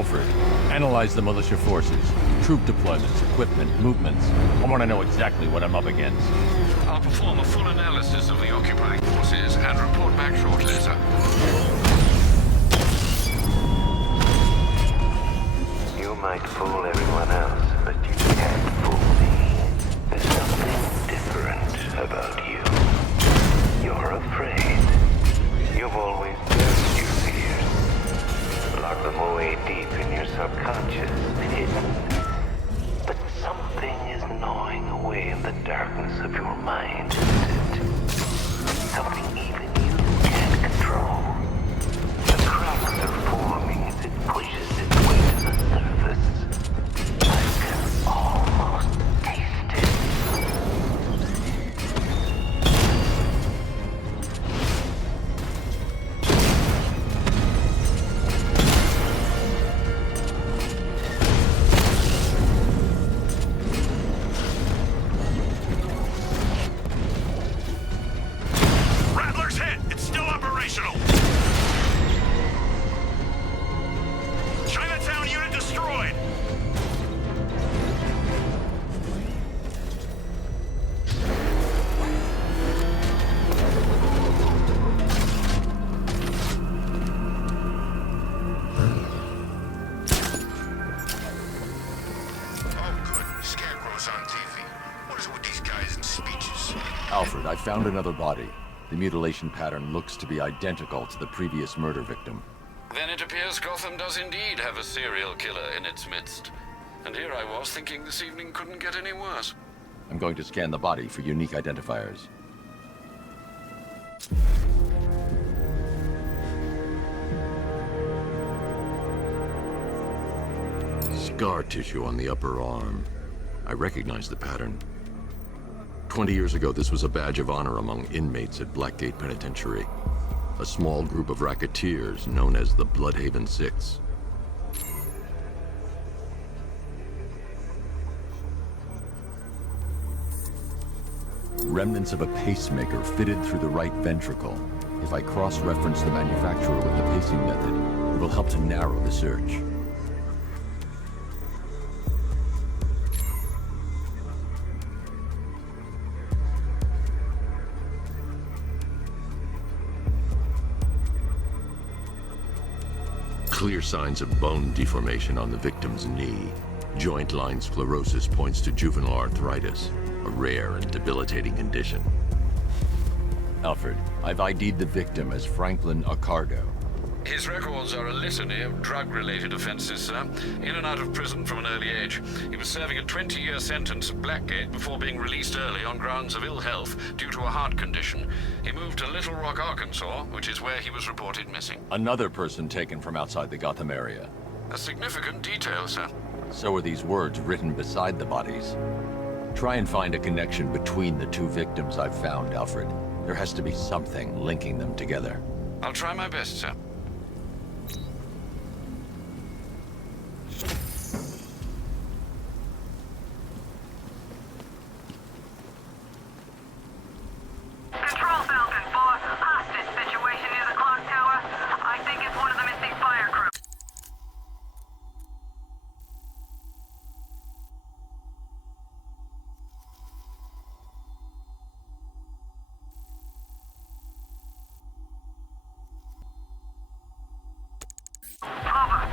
Alfred, analyze the militia forces, troop deployments, equipment, movements. I want to know exactly what I'm up against. I'll perform a full analysis of the occupying forces and report back shortly, sir. You might fool everyone else, but you can't fool me. There's something different about you. You're afraid. You've always nursed your fears. Lock them away deep in your subconscious, hidden. But something is gnawing away in the darkness of your mind, isn't it? Something even you can't control. The cracks are forming as it pushes its way to the surface. I can almost taste it. Rattler's hit! It's still operational! Chinatown unit destroyed! Oh, good. Scarecrow's on TV. What is it with these guys and speeches? Alfred, I found another body. The mutilation pattern looks to be identical to the previous murder victim. Then it appears Gotham does indeed have a serial killer in its midst. And here I was thinking this evening couldn't get any worse. I'm going to scan the body for unique identifiers. Scar tissue on the upper arm. I recognize the pattern. 20 years ago, this was a badge of honor among inmates at Blackgate Penitentiary. A small group of racketeers known as the Bloodhaven Six. Remnants of a pacemaker fitted through the right ventricle. If I cross-reference the manufacturer with the pacing method, it will help to narrow the search. Clear signs of bone deformation on the victim's knee. Joint line sclerosis points to juvenile arthritis, a rare and debilitating condition. Alfred, I've ID'd the victim as Franklin Accardo. His records are a litany of drug-related offenses, sir. In and out of prison from an early age. He was serving a 20-year sentence at Blackgate before being released early on grounds of ill health due to a heart condition. He moved to Little Rock, Arkansas, which is where he was reported missing. Another person taken from outside the Gotham area. A significant detail, sir. So are these words written beside the bodies. Try and find a connection between the two victims I've found, Alfred. There has to be something linking them together. I'll try my best, sir. Control Falcon 4, hostage situation near the clock tower. I think it's one of the missing fire crew. Over.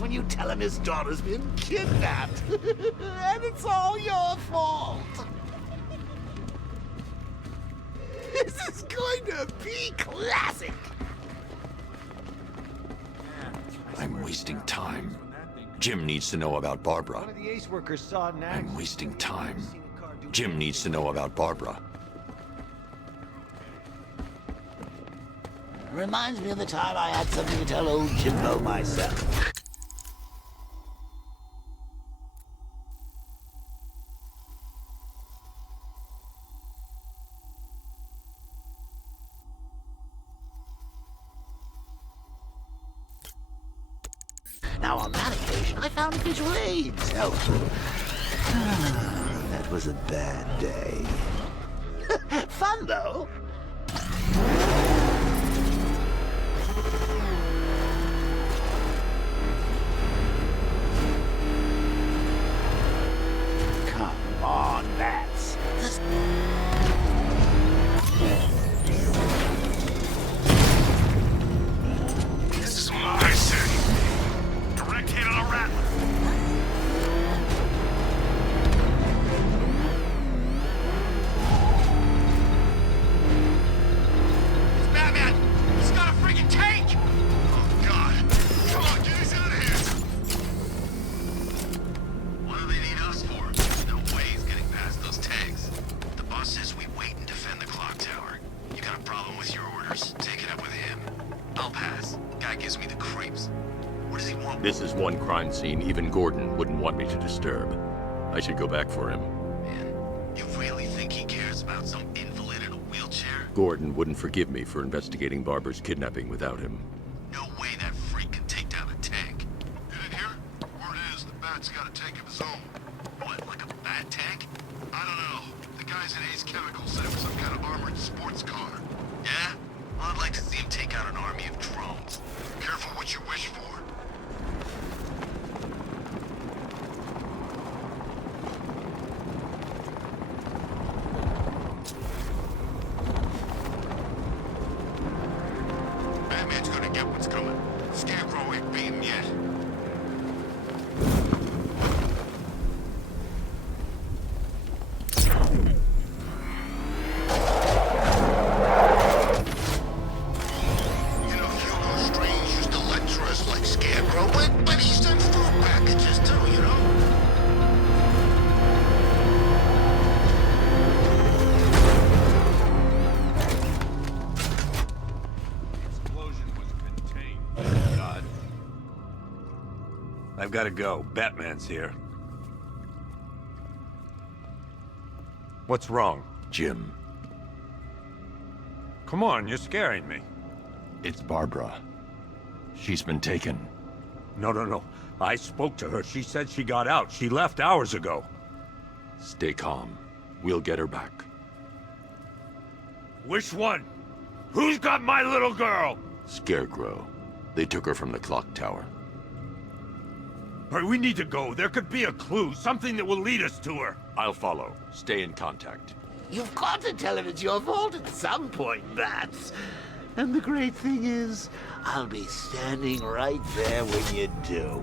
When you tell him his daughter's been kidnapped. And it's all your fault. This is going to be classic. I'm wasting time. Jim needs to know about Barbara. One of the Ace workers saw an I'm accident. wasting time. Jim needs to know about Barbara. Reminds me of the time I had something to tell old Jimbo myself. Now, on that occasion, I found visual aids helpful. That was a bad day. Fun, though. Come on, Bats. This is my city. Direct hit on a rattler. It's Batman! He's got a freaking tank! Oh, God. Come on, get us out of here! What do they need us for? No way he's getting past those tanks. The boss says we wait and defend the clock tower. You got a problem with your orders? Take it up with him. I'll pass. Guy gives me the creeps. What does he want? This is one crime scene even Gordon wouldn't want me to disturb. I should go back for him. Man, you really think he cares about some invalid in a wheelchair? Gordon wouldn't forgive me for investigating Barbara's kidnapping without him. No way that freak can take down a tank. You didn't hear? Word is the Bat's got a tank of his own. What, like a Bat tank? I don't know. The guys at Ace Chemical said it was some kind of armored sports car. Yeah? Well, I'd like to see him take out an army of drones. Careful what you wish for. Batman's gonna get what's coming. Scarecrow ain't beaten yet. You know, Hugo Strange used to lecture us like Scarecrow, but he sent food packages too, you know? Explosion was contained. Thank God. I've got to go. Batman's here. What's wrong? Jim, Come on, you're scaring me. it's Barbara. She's been taken. No. I spoke to her. She said she got out. She left hours ago. Stay calm. We'll get her back. Which one? Who's got my little girl? Scarecrow. They took her from the clock tower. All right, we need to go. There could be a clue, something that will lead us to her. I'll follow. Stay in contact. You've got to tell him it's your fault at some point, Bats. And the great thing is, I'll be standing right there when you do.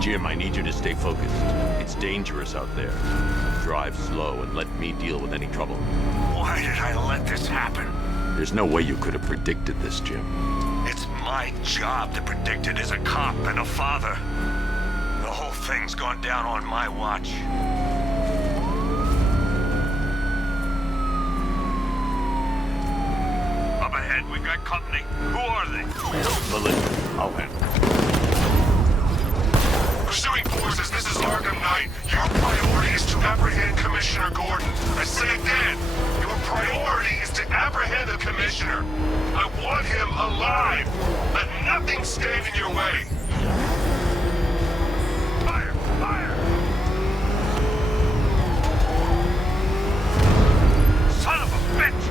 Jim, I need you to stay focused. It's dangerous out there. Drive slow and let me deal with any trouble. Why did I let this happen? There's no way you could have predicted this, Jim. It's my job to predict it as a cop and a father. The whole thing's gone down on my watch. Up ahead, we've got company. Who are they? Melissa, I'll handle it. Pursuing forces, this is Arkham Knight. Your priority is to apprehend Commissioner Gordon. I say again, your priority is to apprehend the Commissioner. I want him alive. Let nothing stand in your way. Fire! Fire! Son of a bitch!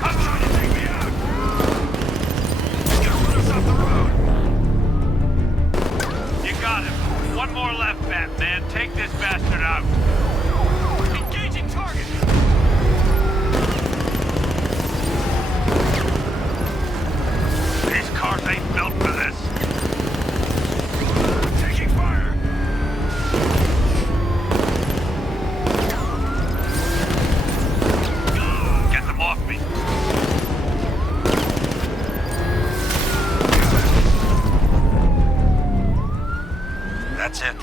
Come on, take me out! He's gonna run us off the road! You got him. One more left, Batman. Take this bastard out. Engaging target! That's it.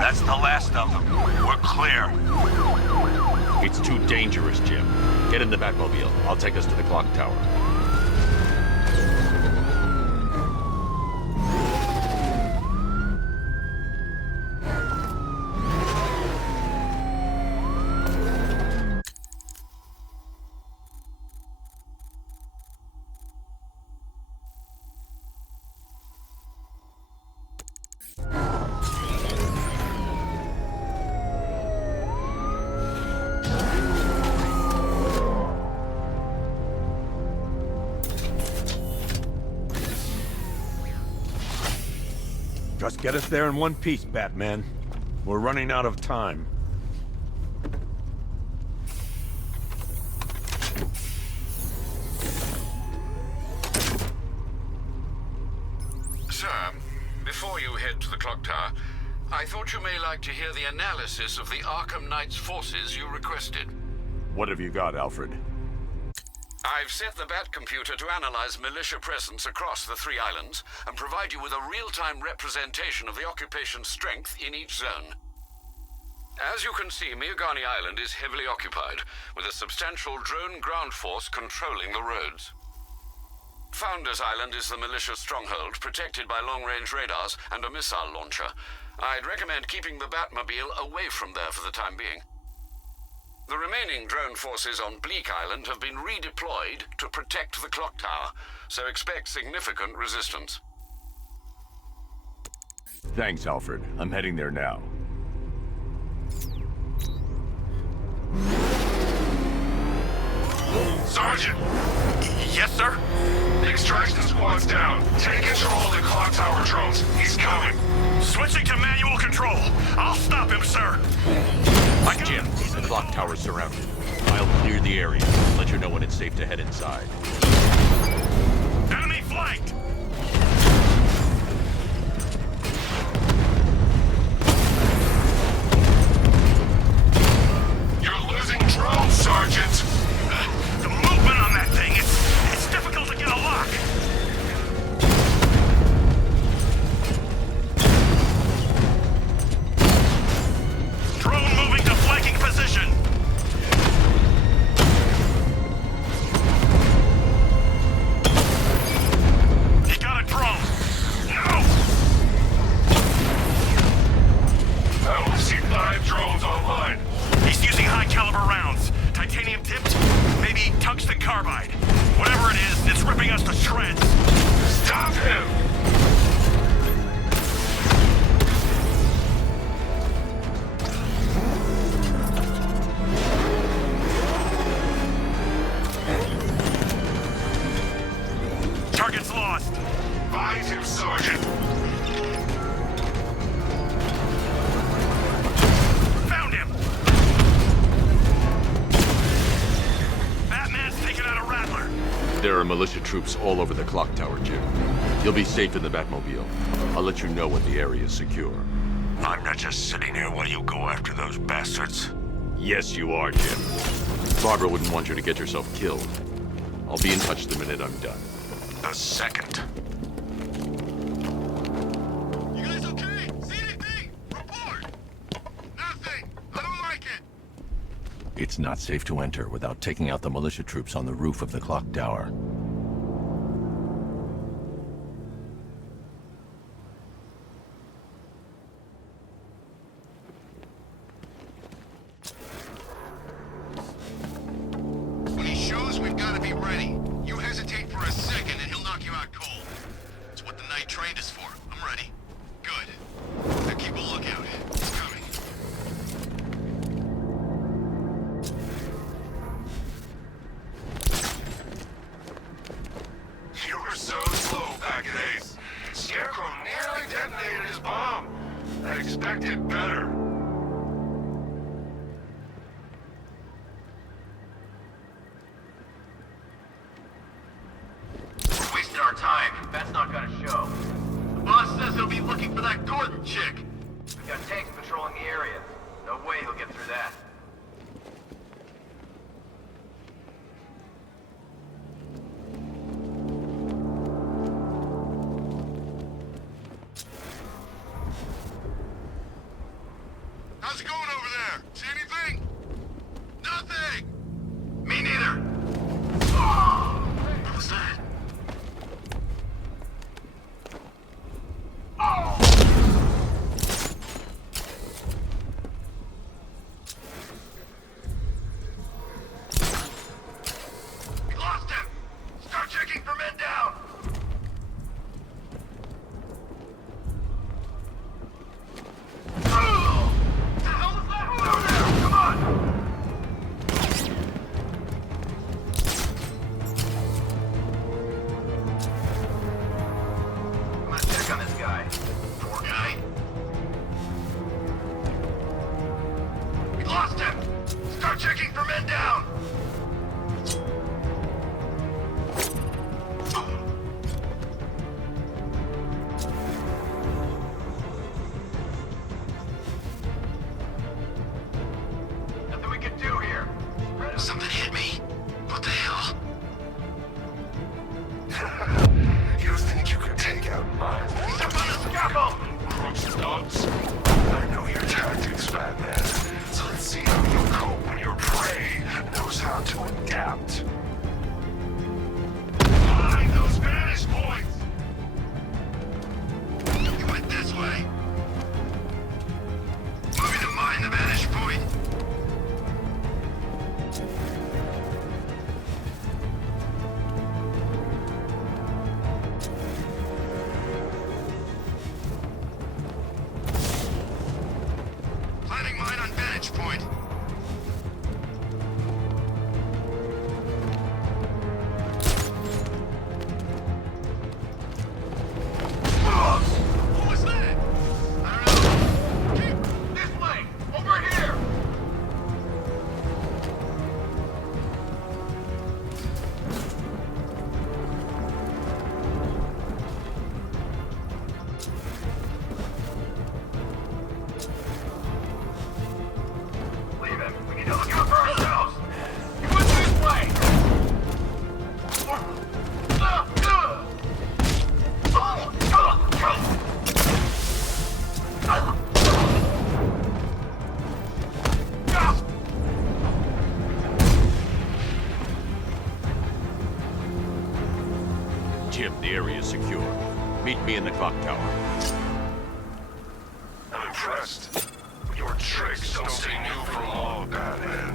That's the last of them. We're clear. It's too dangerous, Jim. Get in the Batmobile. I'll take us to the clock tower. Just get us there in one piece, Batman. We're running out of time. Sir, before you head to the clock tower, I thought you may like to hear the analysis of the Arkham Knight's forces you requested. What have you got, Alfred? I've set the Bat computer to analyze militia presence across the 3 islands and provide you with a real-time representation of the occupation's strength in each zone. As you can see, Miagani Island is heavily occupied, with a substantial drone ground force controlling the roads. Founders Island is the militia stronghold, protected by long-range radars and a missile launcher. I'd recommend keeping the Batmobile away from there for the time being. The remaining drone forces on Bleak Island have been redeployed to protect the clock tower, so expect significant resistance. Thanks, Alfred. I'm heading there now. Sergeant! Yes, sir? The extraction squad's down. Take control of the clock tower drones. He's coming. Switching to manual control. I'll stop him, sir. Jim, the clock tower's surrounded. I'll clear the area. Let you know when it's safe to head inside. Enemy flanked! You're losing drones, Sergeant! The movement on that thing, it's difficult to get a lock. Drone moving to flanking position. He got a drone. No! I only see 5 drones online. He's using high-caliber rounds. Titanium tipped? Maybe tungsten carbide. Whatever it is, it's ripping us to shreds. Stop him! Target's lost. Find him, Sergeant. Found him. Batman's taken out a Rattler. There are militia troops all over the clock tower, Jim. You'll be safe in the Batmobile. I'll let you know when the area is secure. I'm not just sitting here while you go after those bastards. Yes, you are, Jim. Barbara wouldn't want you to get yourself killed. I'll be in touch the minute I'm done. The second. You guys okay? See anything? Report! Nothing! I don't like it! It's not safe to enter without taking out the militia troops on the roof of the clock tower. When he shows, we've got to be ready. You hesitate for a second and he'll knock you out cold. It's what the Knight trained us for. I'm ready. Good. Now keep a lookout. It's coming. You were so slow back at Ace. Scarecrow nearly detonated his bomb. I expected better. We're wasting our time. That's not gonna show. The boss says he'll be looking for that Gordon chick. We've got tanks patrolling the area. No way he'll get through that. Meet me in the clock tower. I'm impressed. Your tricks don't stay new for long, Batman.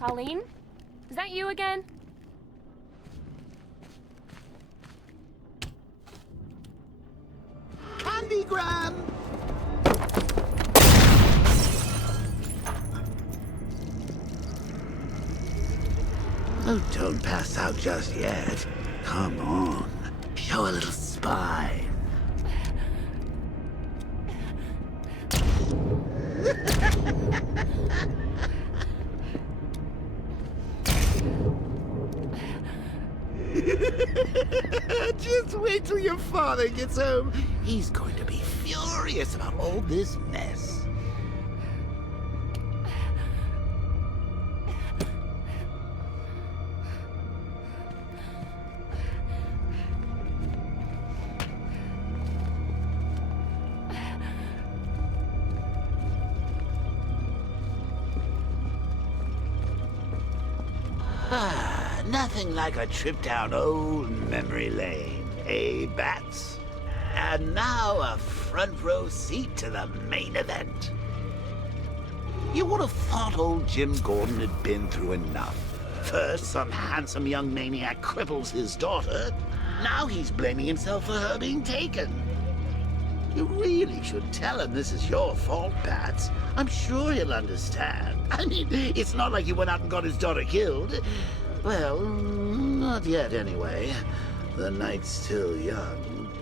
Colleen? Is that you again? Candygram! Oh, don't pass out just yet. Come on. Show a little spine. Just wait till your father gets home. He's going to be furious about all this mess. Nothing like a trip down old memory lane, eh, Bats? And now a front row seat to the main event. You would have thought old Jim Gordon had been through enough. First, some handsome young maniac cripples his daughter. Now he's blaming himself for her being taken. You really should tell him this is your fault, Bats. I'm sure he'll understand. I mean, it's not like you went out and got his daughter killed. Well, not yet anyway. The night's still young.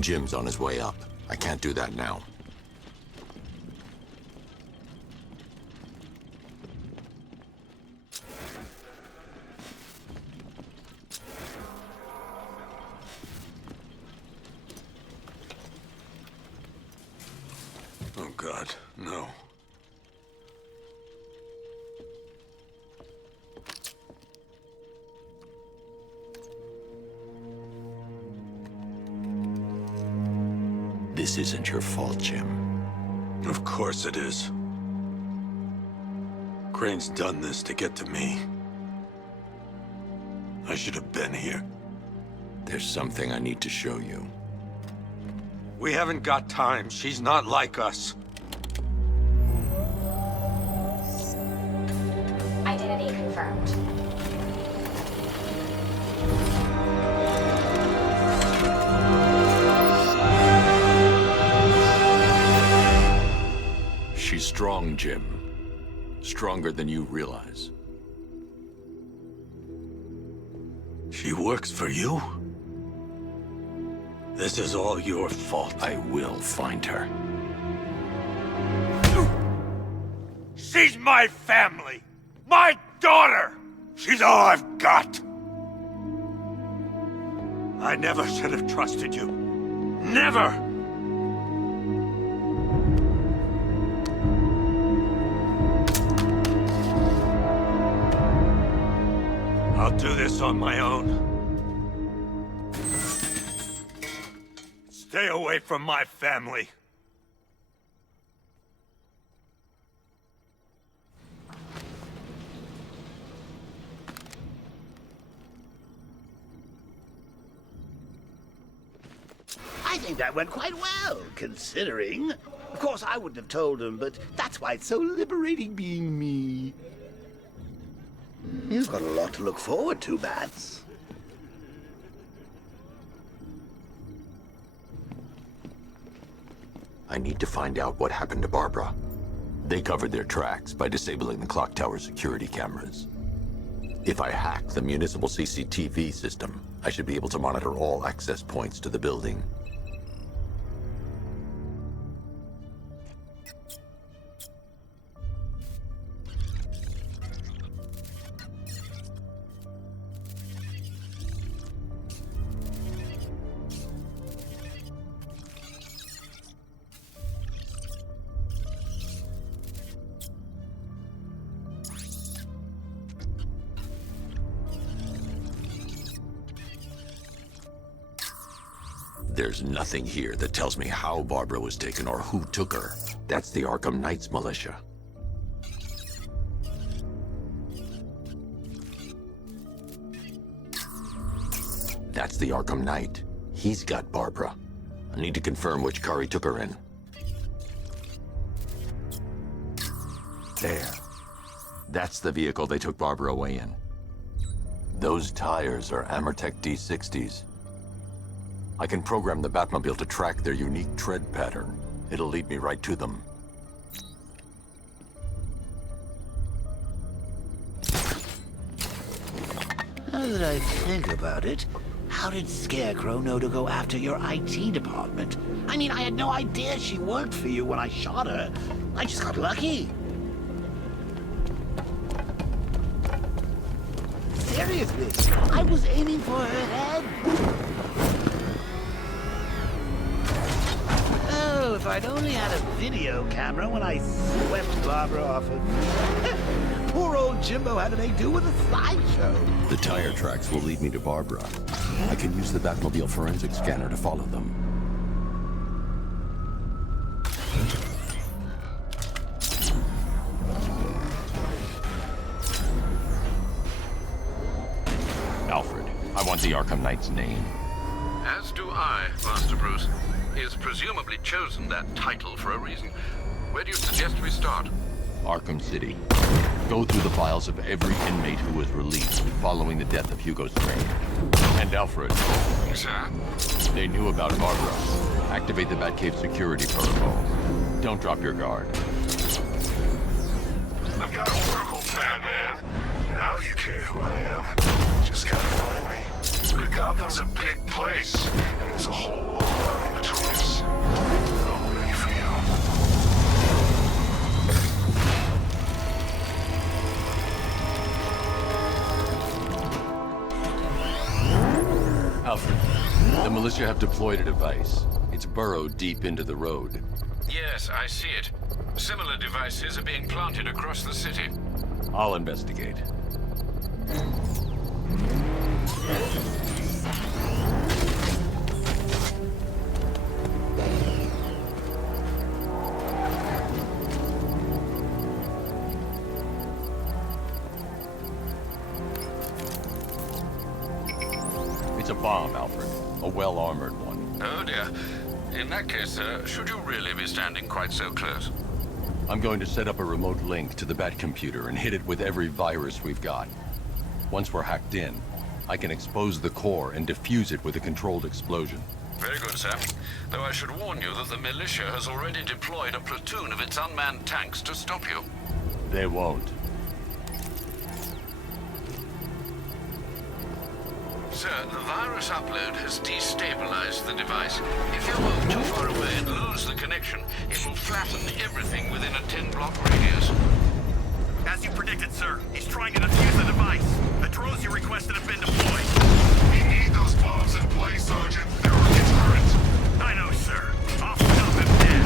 Jim's on his way up. I can't do that now. Oh, God, no. This isn't your fault, Jim. Of course it is. Crane's done this to get to me. I should have been here. There's something I need to show you. We haven't got time. She's not like us. Identity confirmed. She's strong, Jim. Stronger than you realize. She works for you? This is all your fault. I will find her. She's my family! My daughter! She's all I've got! I never should have trusted you. Never! I'll do this on my own. Stay away from my family. I think that went quite well, considering. Of course, I wouldn't have told him, but that's why it's so liberating being me. You've got a lot to look forward to, Bats. I need to find out what happened to Barbara. They covered their tracks by disabling the clock tower security cameras. If I hack the municipal CCTV system, I should be able to monitor all access points to the building. There's nothing here that tells me how Barbara was taken or who took her. That's the Arkham Knights militia. That's the Arkham Knight. He's got Barbara. I need to confirm which car he took her in. There. That's the vehicle they took Barbara away in. Those tires are Amertech D60s. I can program the Batmobile to track their unique tread pattern. It'll lead me right to them. Now that I think about it, how did Scarecrow know to go after your IT department? I mean, I had no idea she worked for you when I shot her. I just got lucky. Seriously, I was aiming for her head. Oh, if I'd only had a video camera when I swept Barbara off of... Poor old Jimbo had to make do with a slideshow. The tire tracks will lead me to Barbara. I can use the Batmobile forensic scanner to follow them. Alfred, I want the Arkham Knight's name. As do I, Master Bruce. He has presumably chosen that title for a reason. Where do you suggest we start? Arkham City. Go through the files of every inmate who was released following the death of Hugo Strange. And Alfred. Sir? They knew about Barbara. Activate the Batcave security protocol. Don't drop your guard. I've got a Oracle plan, man. Now you care who I am. Just gotta find me. But Gotham's a big place, and there's a whole lot in between us. I'm ready for you. Alfred, the militia have deployed a device. It's burrowed deep into the road. Yes, I see it. Similar devices are being planted across the city. I'll investigate. It's a bomb, Alfred. A well-armored one. Oh dear. In that case, should you really be standing quite so close? I'm going to set up a remote link to the Batcomputer and hit it with every virus we've got. Once we're hacked in, I can expose the core and defuse it with a controlled explosion. Very good, sir. Though I should warn you that the militia has already deployed a platoon of its unmanned tanks to stop you. They won't. Sir, the virus upload has destabilized the device. If you move too far away and lose the connection, it will flatten everything within a 10-block radius. As you predicted, sir, he's trying to defuse the device. The drones you requested have been deployed. We need those bombs in place, Sergeant. They're a deterrent. I know, sir. I'll stop him dead.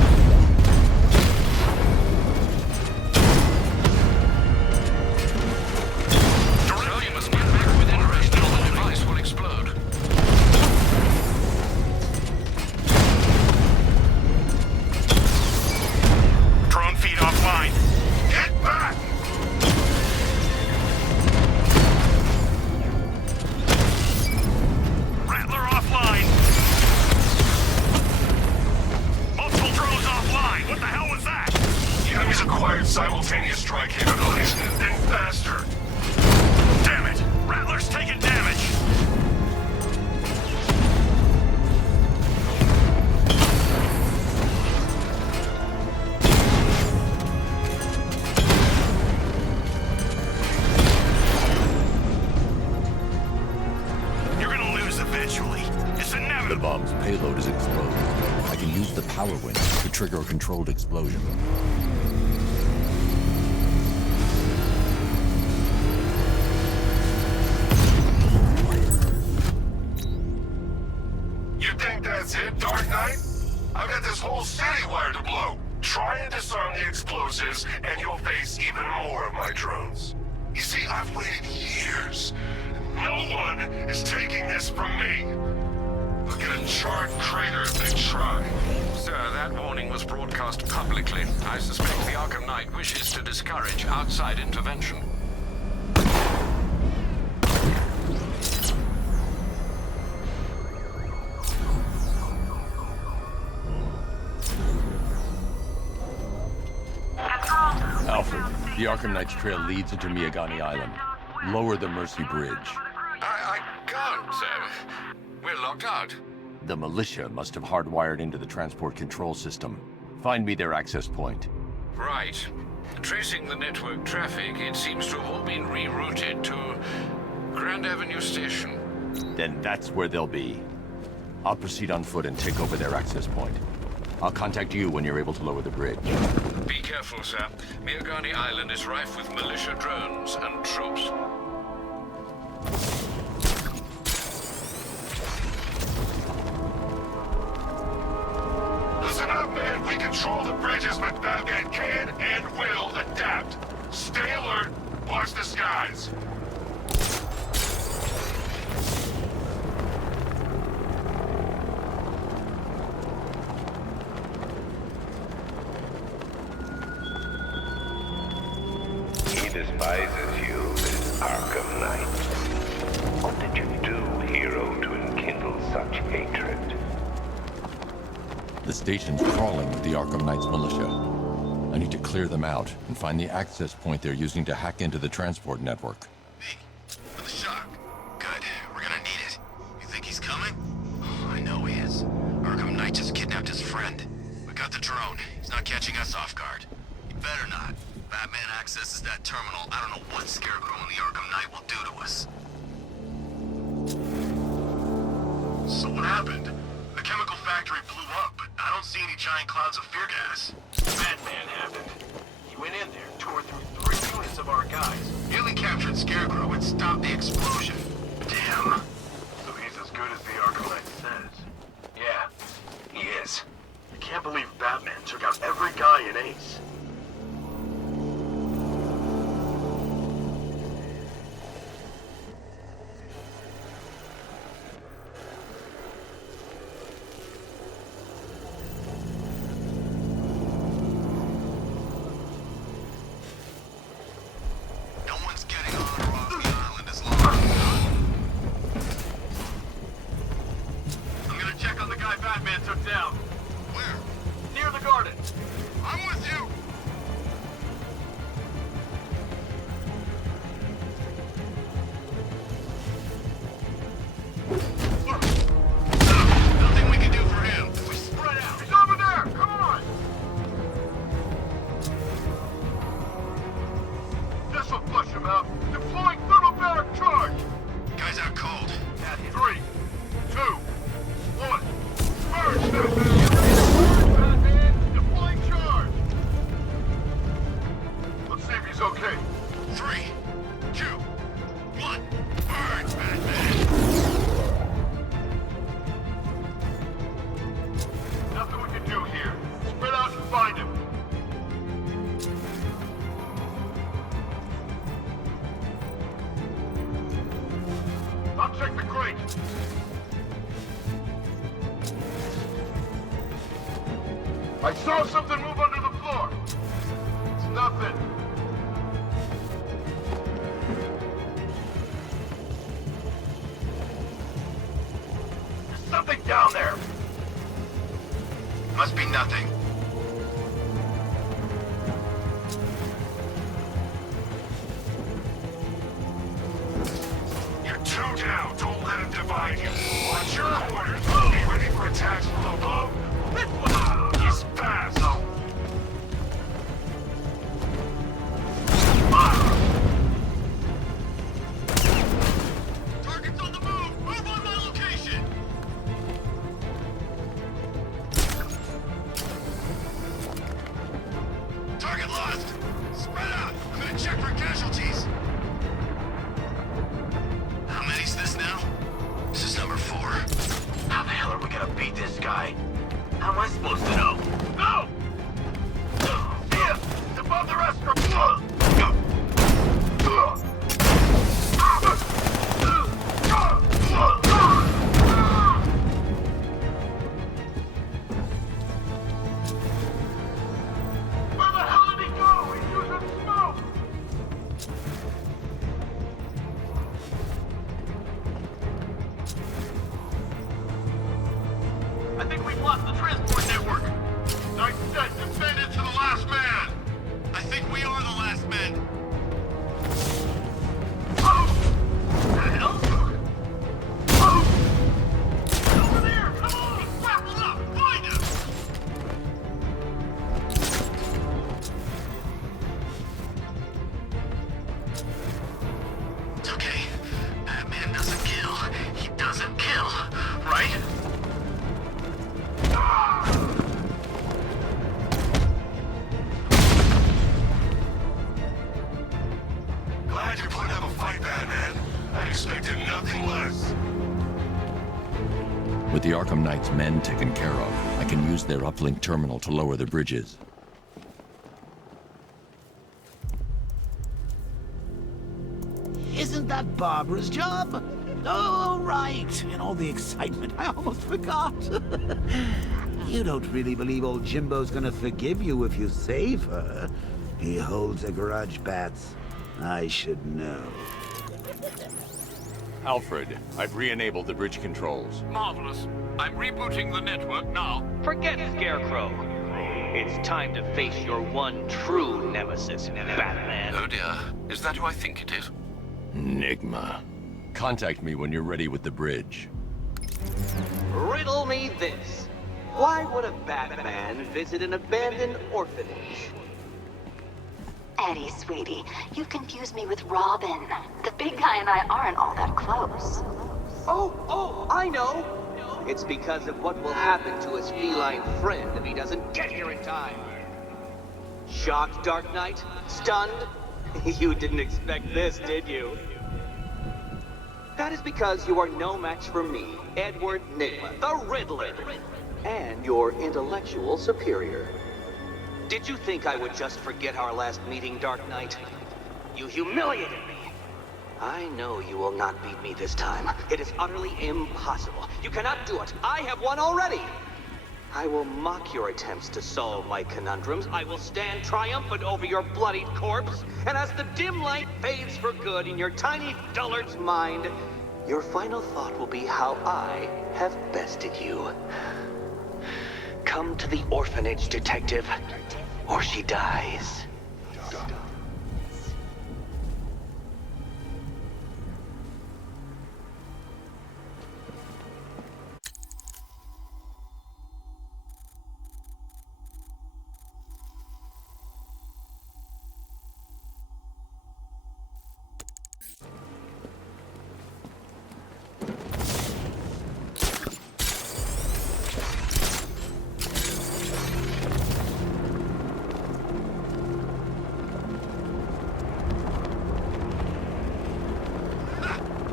So you must get back within range or the device will explode. Drone feed offline. Get back! Rattler offline. eventually. It's The inevitable. bomb's payload is exposed. I can use the power winch to trigger a controlled explosion. You think that's it, Dark Knight? I've got this whole city wired to blow. Try and disarm the explosives, and you'll face even more of my drones. You see, I've waited years. No one is taking this from me. They'll get a charred crater if they try. Sir, that warning was broadcast publicly. I suspect the Arkham Knight wishes to discourage outside intervention. Alfred, the Arkham Knight's trail leads into Miyagani Island. Lower the Mercy Bridge. I can't, sir. We're locked out. The militia must have hardwired into the transport control system. Find me their access point. Right. Tracing the network traffic, it seems to have all been rerouted to Grand Avenue Station. Then that's where they'll be. I'll proceed on foot and take over their access point. I'll contact you when you're able to lower the bridge. Be careful, sir. Miyagani Island is rife with militia drones and troops. Listen up, man. We control the bridges, but Batman can and will adapt. Stay alert. Watch the skies. He despises you, this Arkham Knight. What did you do, hero, to enkindle such hatred? The station's crawling with the Arkham Knight's militia. I need to clear them out and find the access point they're using to hack into the transport network. Me? For the shock. Good. We're gonna need it. You think he's coming? Oh, I know he is. Arkham Knight just kidnapped his friend. We got the drone. He's not catching us off guard. He better not. Batman accesses that terminal. I don't know what Scarecrow and the Arkham Knight will do to us. So what happened? The chemical factory blew up, but I don't see any giant clouds of fear gas. Batman happened. He went in there, tore through 3 units of our guys. Nearly captured Scarecrow and stopped the explosion. Damn. So he's as good as the Arkham Knight says. Yeah, he is. I can't believe Batman took out every guy in Ace. No one's getting on or off the island as long as... I'm gonna check on the guy Batman took down. Where? Near the garden. I'm with you! Nothing we can do for him. We spread out. He's over there. Come on. This will flush him out. Deploying thermobaric charge. Guy's out cold. At 3, 2, 1. Merge, Batman! Deploying charge! Let's see if he's okay. 3, 2, 1. Burn, Batman! Nothing we can do here. Spread out and find him. I'll check the crate. I saw something move under the floor. It's nothing. There's something down there. Must be nothing. You're 2 down. Don't let him divide you. Watch your quarters. Be ready for attacks from above. He's fast. Target's on the move. Move on my location. guy. How am I supposed to know? Go! See ya! It's above the restaurant! Where the hell did he go? He's using smoke! I think we've lost the transport network. I said defend it to the last man. I think we are the last men. Oh! The hell? Oh! Over there! Come on! He's grappled up! Find him! It's okay. Batman doesn't kill. He doesn't kill. Right? Glad you're putting up a fight, Batman. I expected nothing less. With the Arkham Knight's men taken care of, I can use their uplink terminal to lower the bridges. Isn't that Barbara's job? Oh, right. In all the excitement, I almost forgot. You don't really believe old Jimbo's gonna forgive you if you save her. He holds a grudge, Bats. I should know. Alfred, I've re-enabled the bridge controls. Marvelous. I'm rebooting the network now. Forget Scarecrow. It's time to face your one true nemesis, Batman. Oh dear. Is that who I think it is? Enigma. Contact me when you're ready with the bridge. Riddle me this. Why would a Batman visit an abandoned orphanage? Eddie, sweetie, you confused me with Robin. The big guy and I aren't all that close. Oh, I know! It's because of what will happen to his feline friend if he doesn't get here in time. Shocked, Dark Knight? Stunned? You didn't expect this, did you? That is because you are no match for me, Edward Nygma, the Riddler, and your intellectual superior. Did you think I would just forget our last meeting, Dark Knight? You humiliated me. I know you will not beat me this time. It is utterly impossible. You cannot do it. I have won already. I will mock your attempts to solve my conundrums. I will stand triumphant over your bloodied corpse. And as the dim light fades for good in your tiny dullard's mind, your final thought will be how I have bested you. Come to the orphanage, detective, or she dies.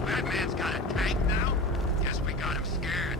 Batman's got a tank now? Guess we got him scared.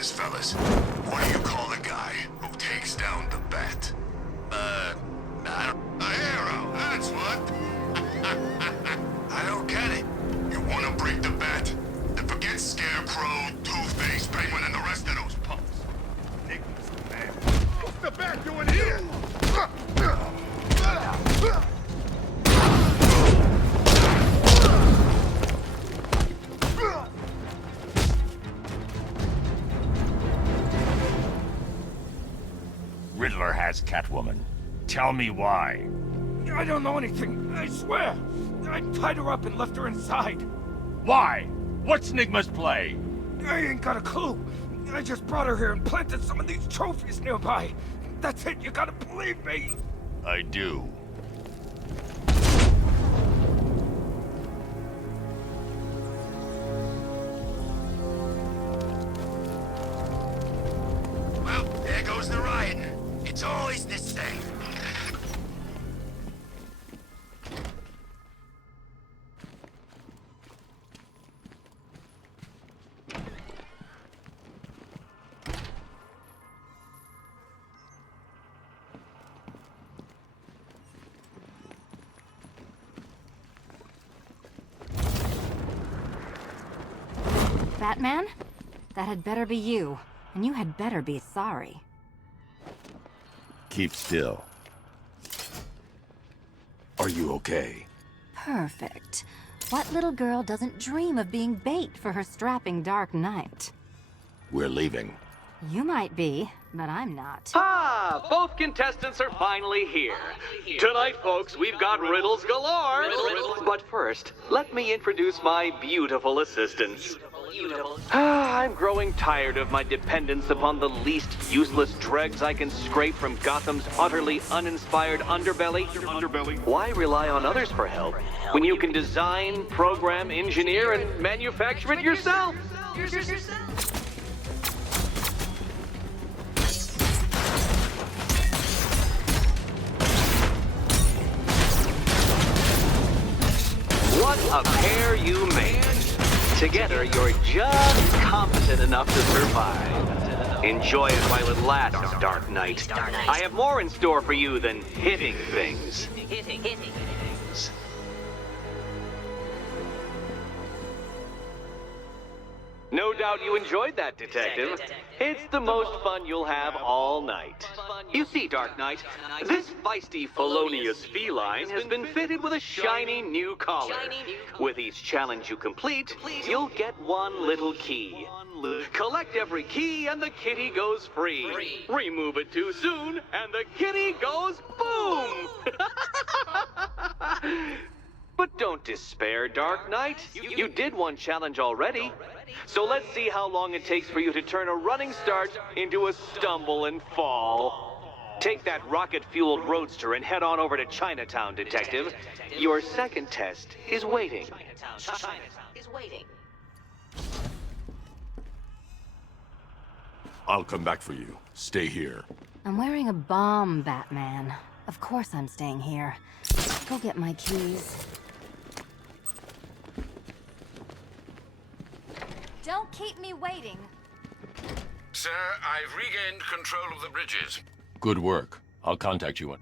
Fellas, what do you call the guy who takes down the bat? A hero, that's what. I don't get it. You want to break the bat? Then forget Scarecrow, Two-Face, Penguin, and the rest of those punks. Nicholas, man. What's the bat doing here? as Catwoman. Tell me why. I don't know anything, I swear. I tied her up and left her inside. Why? What's Nigma's play? I ain't got a clue. I just brought her here and planted some of these trophies nearby. That's it, you gotta believe me. I do. Well, there goes the riot. It's always the same. Batman? That had better be you. And you had better be sorry. Keep still. Are you okay? Perfect. What little girl doesn't dream of being bait for her strapping Dark Knight? We're leaving. You might be, but I'm not. Ah, both contestants are finally here. Tonight, folks, we've got riddles galore. But first, let me introduce my beautiful assistants. I'm growing tired of my dependence upon the least useless dregs I can scrape from Gotham's utterly uninspired underbelly. Why rely on others for help when you can design, program, engineer, and manufacture it yourself? What a pair you made. Together, you're just competent enough to survive. Enjoy it while it lasts, Dark Knight. I have more in store for you than hitting things. No doubt you enjoyed that, Detective. It's the most fun you'll have all night. You see, Dark Knight, this feisty, felonious feline has been fitted with a shiny new collar. With each challenge you complete, you'll get one little key. Collect every key and the kitty goes free. Remove it too soon and the kitty goes boom! But don't despair, Dark Knight. You did one challenge already. So let's see how long it takes for you to turn a running start into a stumble and fall. Take that rocket-fueled roadster and head on over to Chinatown, Detective. Your second test is waiting. I'll come back for you. Stay here. I'm wearing a bomb, Batman. Of course I'm staying here. Go get my keys. Don't keep me waiting. Sir, I've regained control of the bridges. Good work. I'll contact you when...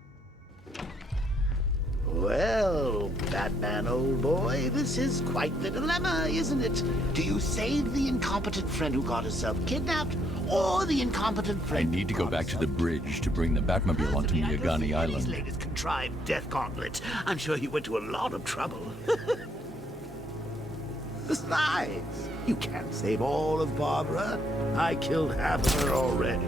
Well, Batman, old boy, this is quite the dilemma, isn't it? Do you save the incompetent friend who got herself kidnapped, or the incompetent I friend... need to go back to the bridge to bring the Batmobile onto Miyagani His Island. latest contrived death gauntlet. I'm sure he went to a lot of trouble. Besides, you can't save all of Barbara. I killed half of her already.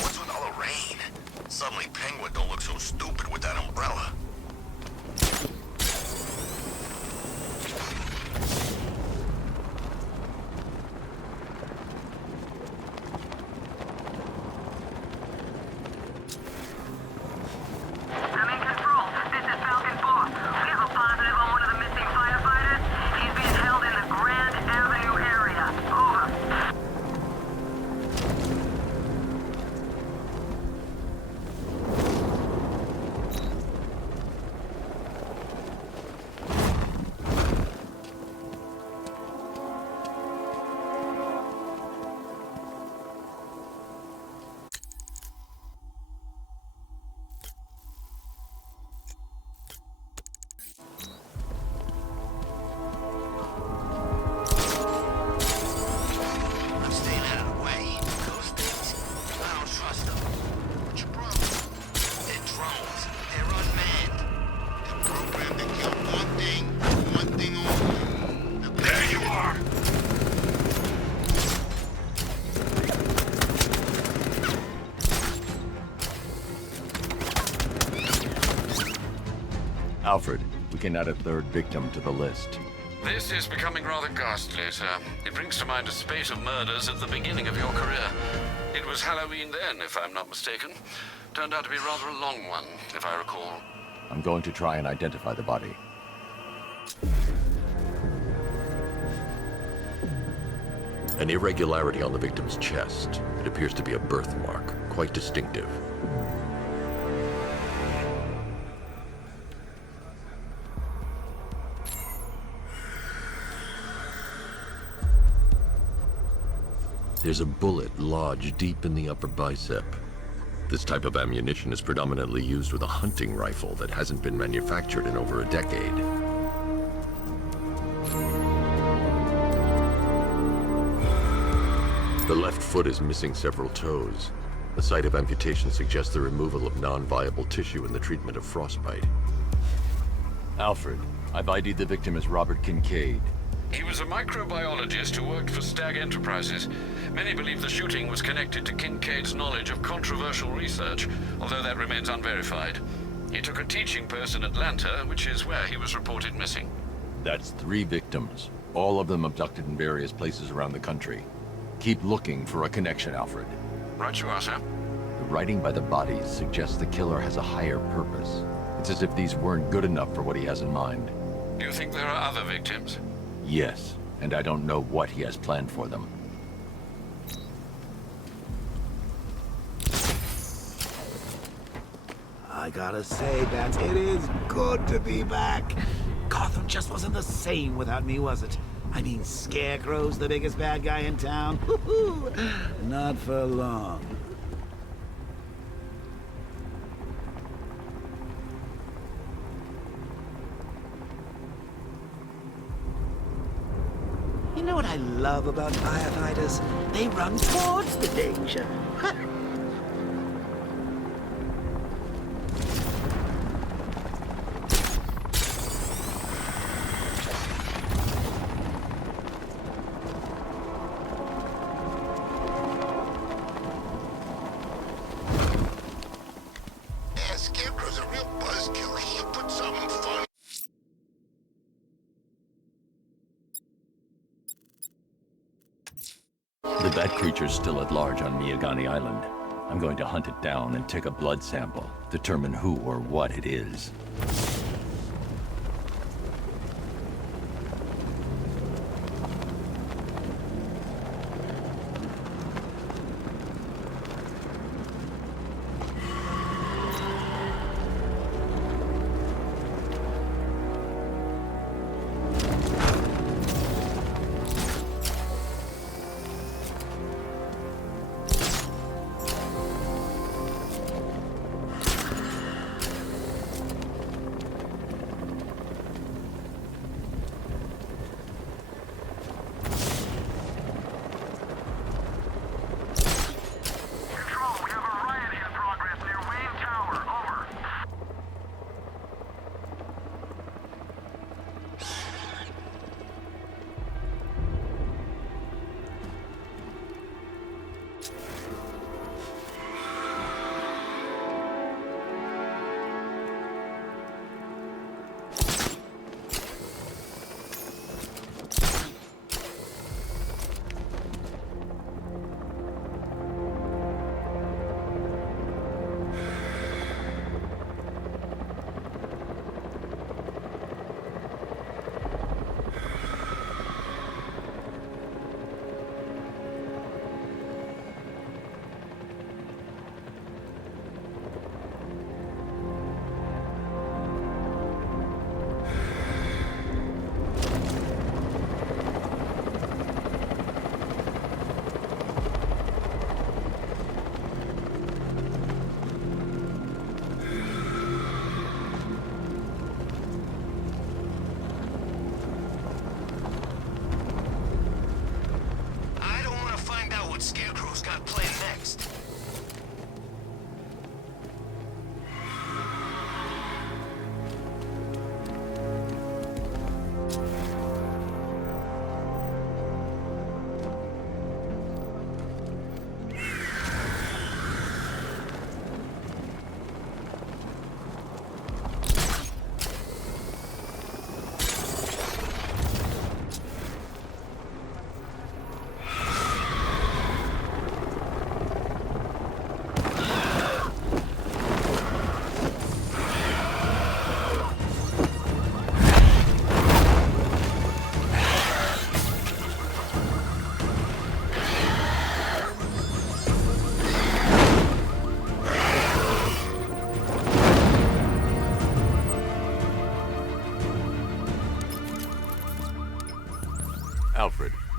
What's with all the rain? Suddenly Penguin don't look so stupid with that umbrella. I'm in control. This is Falcon 4. We have a positive on one of the missing firefighters. He's being held in the Grand Avenue area. Over. Alfred, we can add a third victim to the list. This is becoming rather ghastly, sir. It brings to mind a spate of murders at the beginning of your career. It was Halloween then, if I'm not mistaken. Turned out to be rather a long one, if I recall. I'm going to try and identify the body. An irregularity on the victim's chest. It appears to be a birthmark, quite distinctive. There's a bullet lodged deep in the upper bicep. This type of ammunition is predominantly used with a hunting rifle that hasn't been manufactured in over a decade. The left foot is missing several toes. The site of amputation suggests the removal of non-viable tissue in the treatment of frostbite. Alfred, I've ID'd the victim as Robert Kincaid. He was a microbiologist who worked for Stag Enterprises. Many believe the shooting was connected to Kincaid's knowledge of controversial research, although that remains unverified. He took a teaching post in Atlanta, which is where he was reported missing. That's 3 victims, all of them abducted in various places around the country. Keep looking for a connection, Alfred. Right you are, sir. The writing by the bodies suggests the killer has a higher purpose. It's as if these weren't good enough for what he has in mind. Do you think there are other victims? Yes, and I don't know what he has planned for them. I gotta say, Bats, it is good to be back. Gotham just wasn't the same without me, was it? I mean, Scarecrow's the biggest bad guy in town. Woo-hoo! Not for long. You know what I love about firefighters? They run towards the danger. Scarecrow's a real buzzkill. He put something fun. The bat creature's still at large on Miyagani Island. I'm going to hunt it down and take a blood sample, determine who or what it is.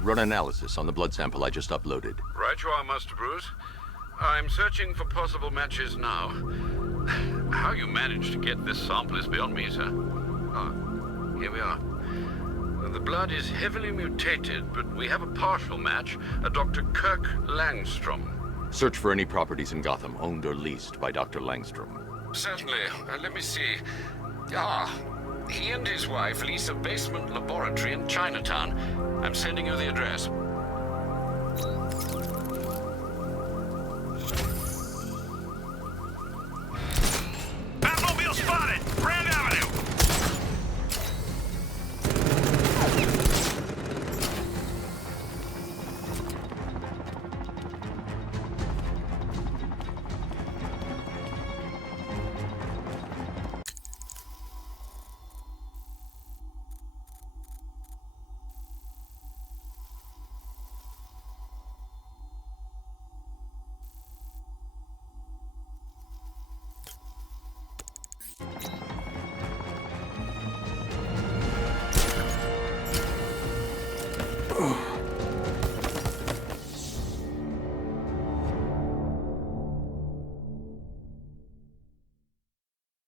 run analysis on the blood sample I just uploaded. Right you are, Master Bruce. I'm searching for possible matches now. How you managed to get this sample is beyond me, sir. Ah, here we are. The blood is heavily mutated, but we have a partial match, a Dr. Kirk Langstrom. Search for any properties in Gotham owned or leased by Dr. Langstrom. Certainly. Let me see. Ah, he and his wife lease a basement laboratory in Chinatown. I'm sending you the address. Batmobile spotted! Grand Avenue!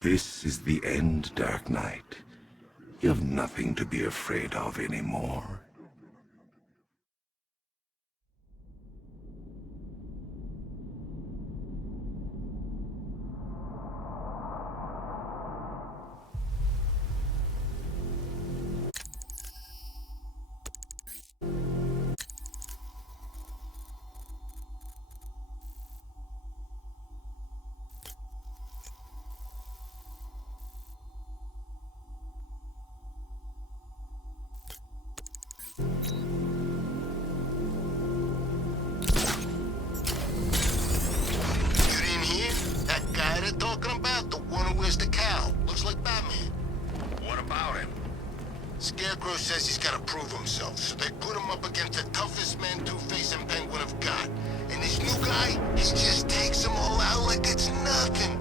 This is the end, Dark Knight. You have nothing to be afraid of anymore. Talking about the one who wears the cowl. Looks like Batman. What about him? Scarecrow says he's got to prove himself, so they put him up against the toughest man Two-Face and Penguin have got. And this new guy, he just takes them all out like it's nothing.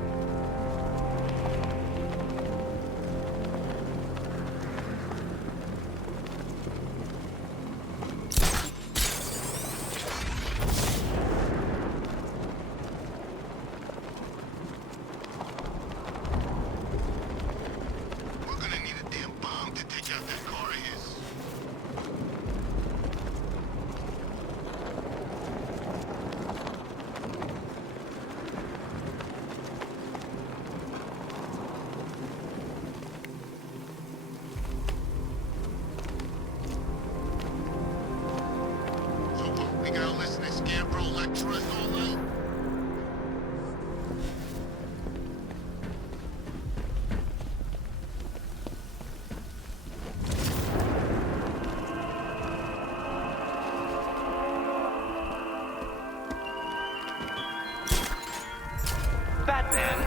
Batman,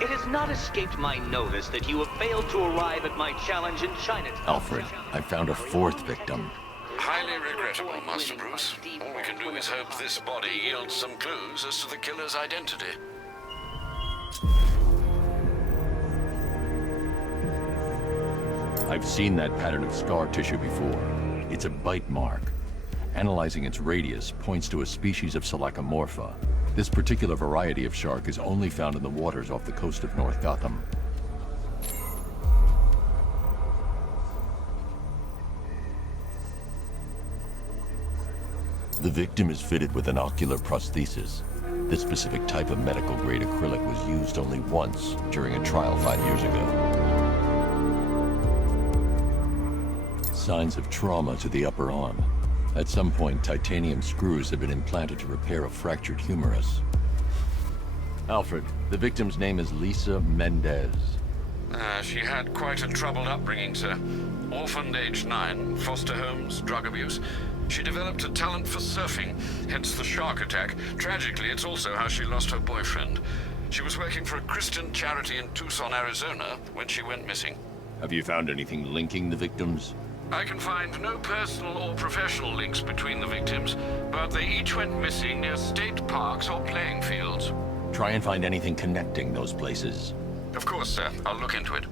it has not escaped my notice that you have failed to arrive at my challenge in Chinatown. Alfred, I found a fourth victim. Highly regrettable, Master Bruce. All we can do is hope this body yields some clues as to the killer's identity. I've seen that pattern of scar tissue before. It's a bite mark. Analyzing its radius points to a species of Selachomorpha. This particular variety of shark is only found in the waters off the coast of North Gotham. The victim is fitted with an ocular prosthesis. This specific type of medical-grade acrylic was used only once during a trial 5 years ago. Signs of trauma to the upper arm. At some point, titanium screws have been implanted to repair a fractured humerus. Alfred, the victim's name is Lisa Mendez. She had quite a troubled upbringing, sir. Orphaned age 9, foster homes, drug abuse. She developed a talent for surfing, hence the shark attack. Tragically, it's also how she lost her boyfriend. She was working for a Christian charity in Tucson, Arizona, when she went missing. Have you found anything linking the victims? I can find no personal or professional links between the victims, but they each went missing near state parks or playing fields. Try and find anything connecting those places. Of course, sir. I'll look into it.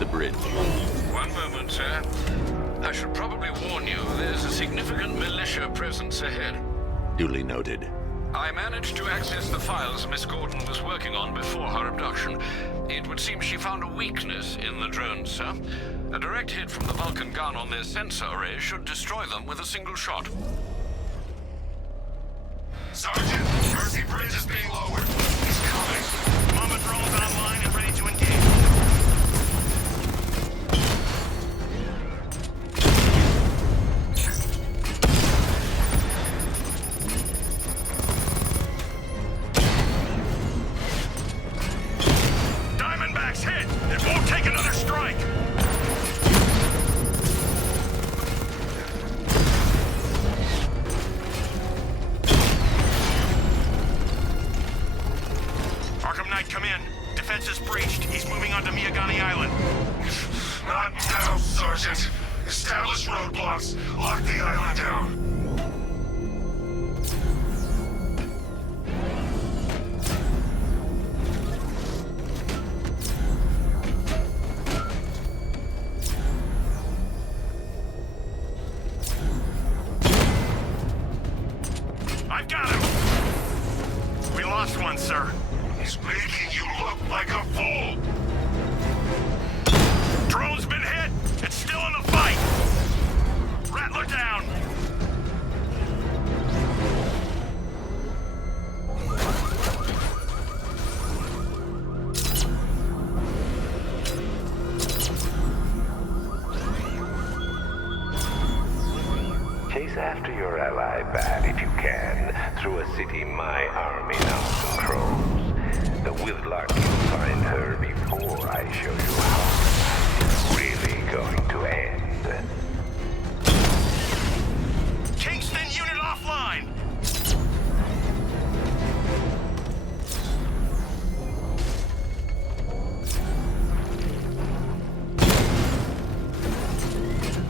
the bridge. One moment, sir. I should probably warn you, there's a significant militia presence ahead. Duly noted. I managed to access the files Miss Gordon was working on before her abduction. It would seem she found a weakness in the drones, sir. A direct hit from the Vulcan gun on their sensor array should destroy them with a single shot. Sergeant, Mercy Bridge is being lowered. He's coming. Mama drone's online and ready to engage. Diamondback's hit! It won't take another strike! Come in. Defense is breached. He's moving onto Miyagani Island. Not now, Sergeant. Establish roadblocks. Lock the island down. I've got him. We lost one, sir. He's making you look like a fool! Drone's been hit! It's still in the fight! Rattler down! Chase after your ally Bat if you can, through a city my army now controls. But with luck you'll find her before I show you how it's really going to end. Kingston unit offline!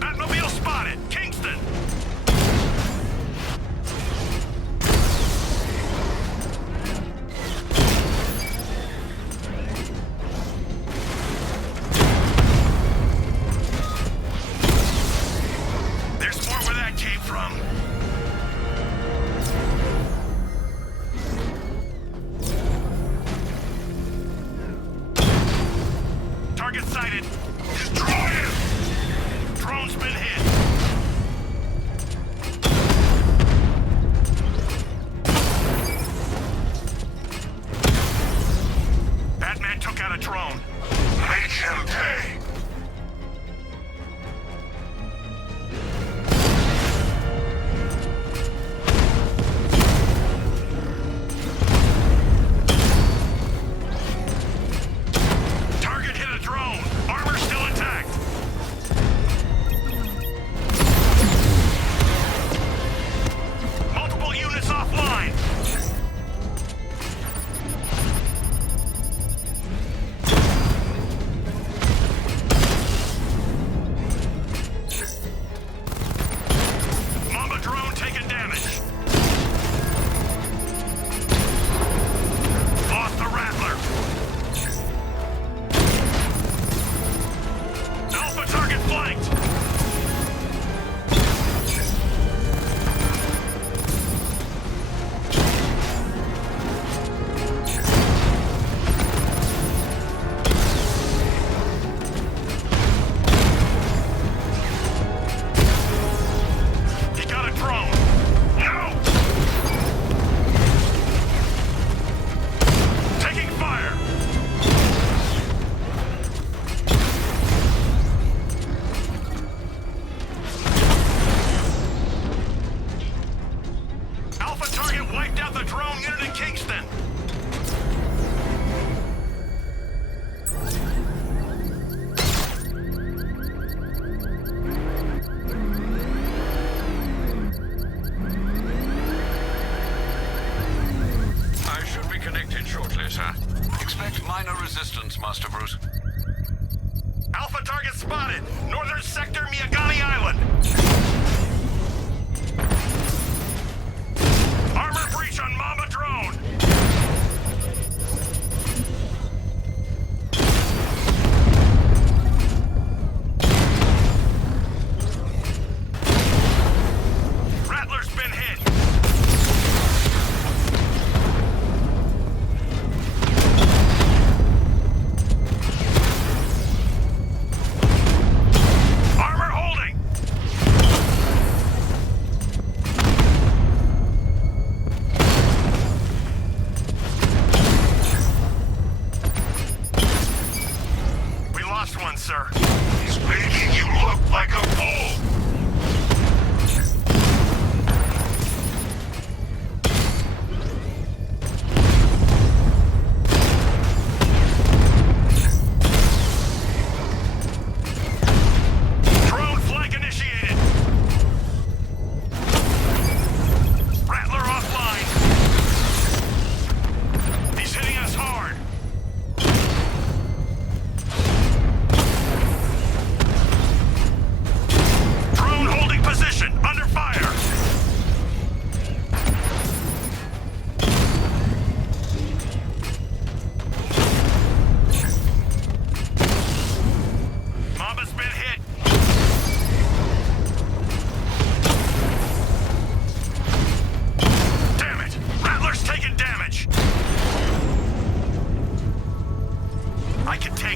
Batmobile spotted! Kingston! Target sighted. Destroy him! Drone's been hit. Batman took out a drone. Make him pay. Master Bruce. Alpha target spotted! Northern sector, Miyagani Island! Armor breach on Mamba drone!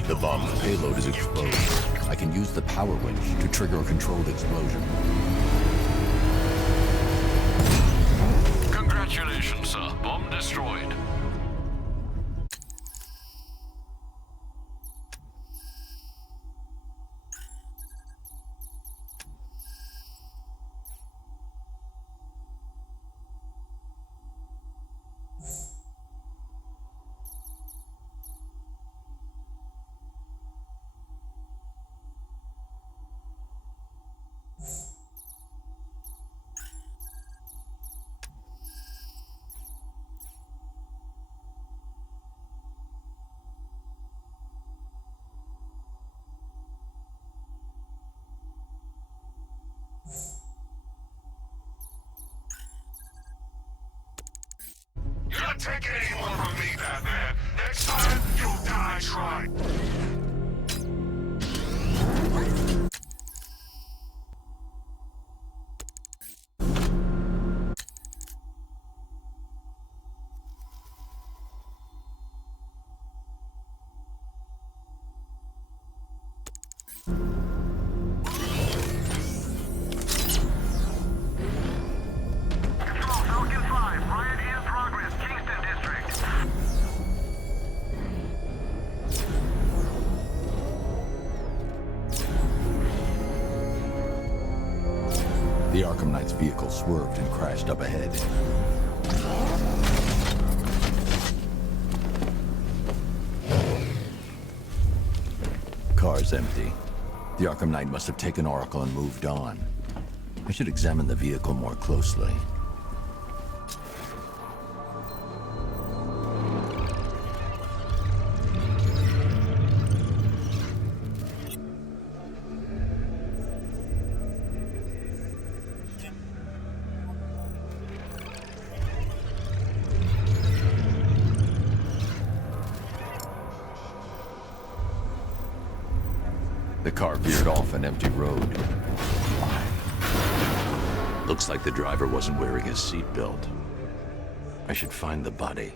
The bomb's payload is exposed. I can use the power winch to trigger a controlled explosion. Congratulations, sir. Bomb destroyed. You're not taking any more from me, Batman. Next time, you'll die trying. The Arkham Knight's vehicle swerved and crashed up ahead. Car's empty. The Arkham Knight must have taken Oracle and moved on. I should examine the vehicle more closely. The car veered off an empty road. Looks like the driver wasn't wearing his seatbelt. I should find the body.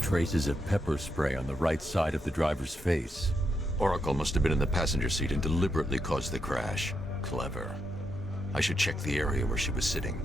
Traces of pepper spray on the right side of the driver's face. Oracle must have been in the passenger seat and deliberately caused the crash. Clever. I should check the area where she was sitting.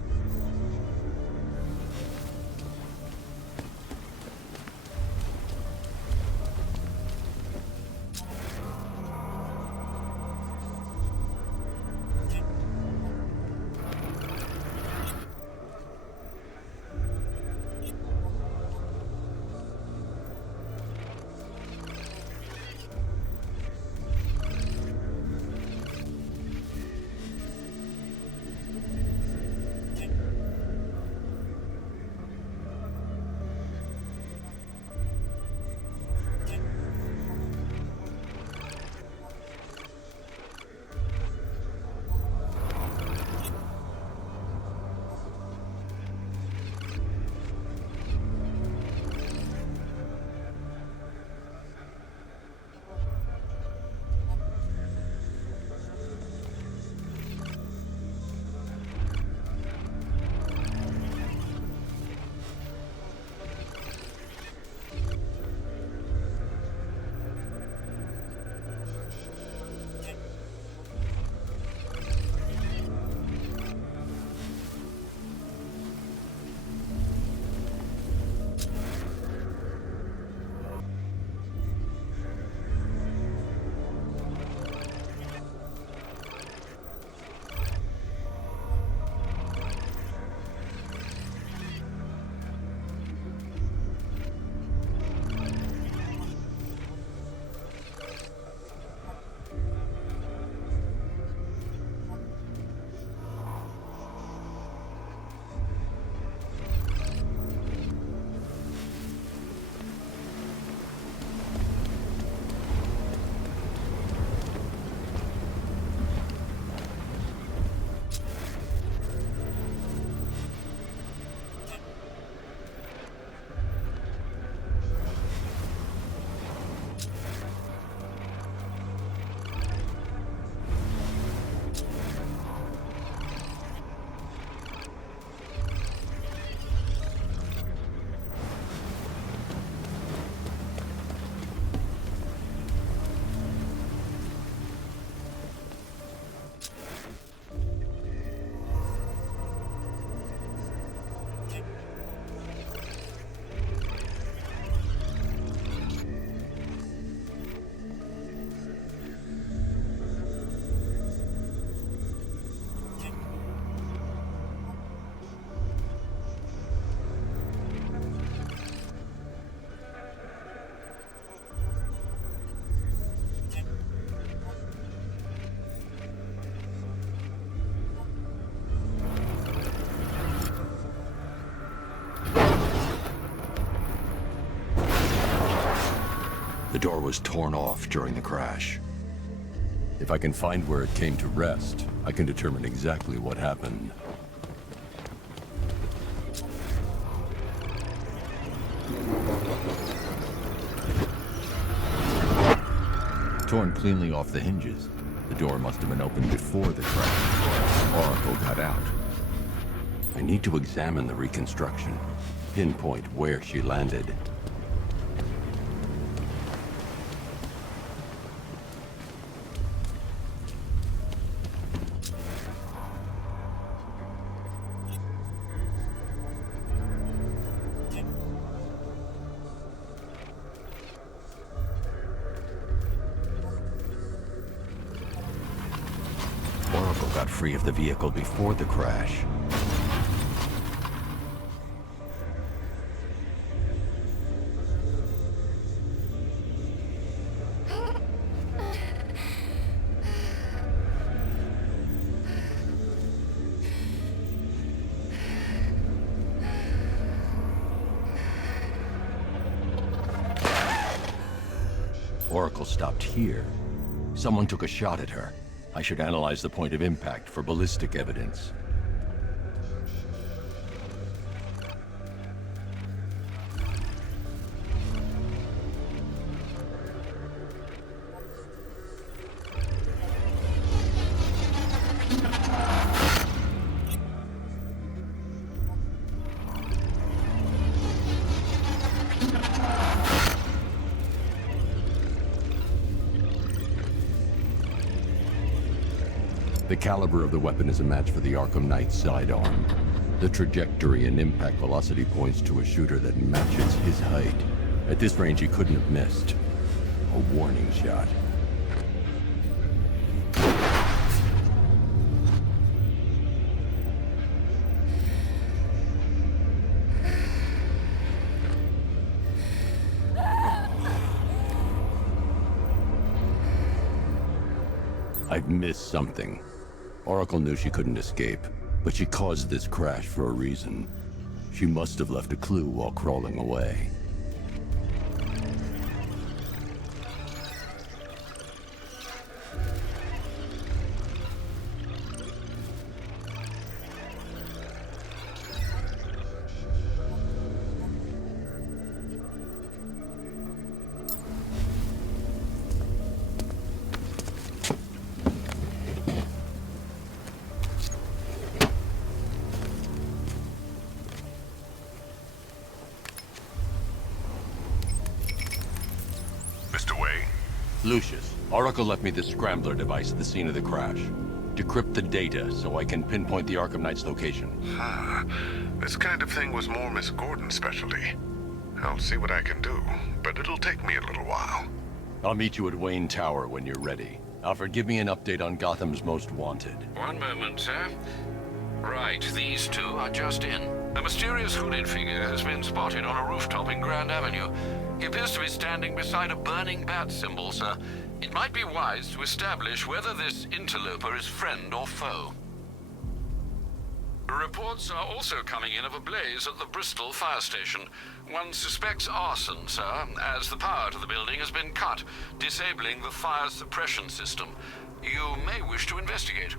The door was torn off during the crash. If I can find where it came to rest, I can determine exactly what happened. Torn cleanly off the hinges. The door must have been opened before the crash. Oracle got out. I need to examine the reconstruction, pinpoint where she landed. Oracle got free of the vehicle before the crash. Oracle stopped here. Someone took a shot at her. I should analyze the point of impact for ballistic evidence. The caliber of the weapon is a match for the Arkham Knight's sidearm. The trajectory and impact velocity points to a shooter that matches his height. At this range, he couldn't have missed. A warning shot. I've missed something. Oracle knew she couldn't escape, but she caused this crash for a reason. She must have left a clue while crawling away. Lucius, Oracle left me the scrambler device at the scene of the crash. Decrypt the data so I can pinpoint the Arkham Knight's location. This kind of thing was more Miss Gordon's specialty. I'll see what I can do, but it'll take me a little while. I'll meet you at Wayne Tower when you're ready. Alfred, give me an update on Gotham's Most Wanted. One moment, sir. Right, these two are just in. A mysterious hooded figure has been spotted on a rooftop in Grand Avenue. He appears to be standing beside a burning bat symbol, sir. It might be wise to establish whether this interloper is friend or foe. Reports are also coming in of a blaze at the Bristol fire station. One suspects arson, sir, as the power to the building has been cut, disabling the fire suppression system. You may wish to investigate.